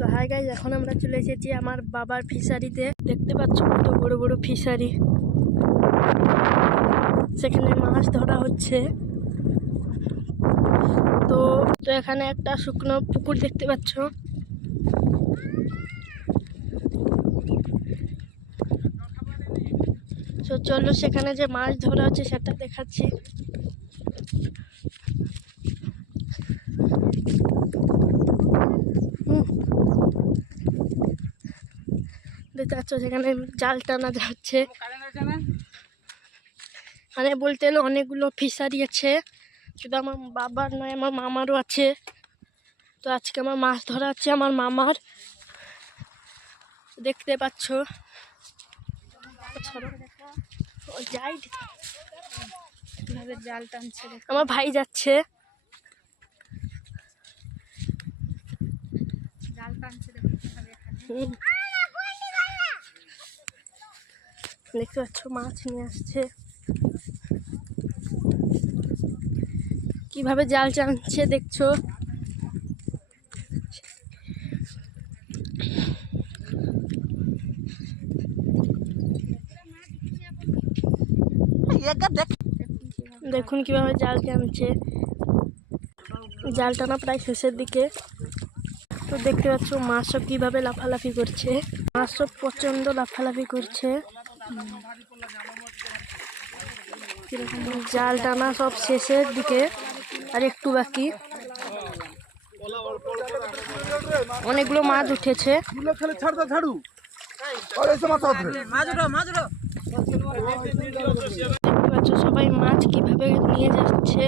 তো hi guys, এখন আমরা চলে এসেছি আমার বাবার ফিশারিতে। দেখতে পাচ্ছ কত বড় বড় ফিশারি, সেখানে মাছ ধরা হচ্ছে। তো এখানে একটা শুকনো পুকুর দেখতে পাচ্ছ। তো চলো সেখানে যে মাছ ধরা হচ্ছে সেটা দেখাচ্ছি। দেখতে পাচ্ছ সেখানে জাল টানা যাচ্ছে। মানে বলতে গেলে অনেকগুলো ফিশারি আছে, শুধু আমার বাবার নয় আমার মামারও আছে। তো আজকে আমার মাছ ধরা আছে আমার মামার, দেখতে পাচ্ছ। জাল টানছে, আমার ভাই যাচ্ছে। জাল টানছে, দেখতে পাচ্ছ মাছ নিয়ে আসছে, কিভাবে জাল টানছে দেখছো। দেখুন কিভাবে জাল টানছে। জাল টানা প্রায় শেষের দিকে। তো দেখতে পাচ্ছ মাছ সব কিভাবে লাফালাফি করছে, মাছ সব প্রচন্ড লাফালাফি করছে। জাল টানা সব শেষের দিকে, আর একটু বাকি। অনেকগুলো মাছ উঠেছে। দেখতে পাচ্ছ সবাই মাছ কিভাবে নিয়ে যাচ্ছে।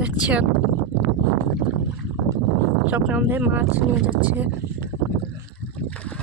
দেখছেন সব কাঁধে মাছ নিয়ে যাচ্ছে।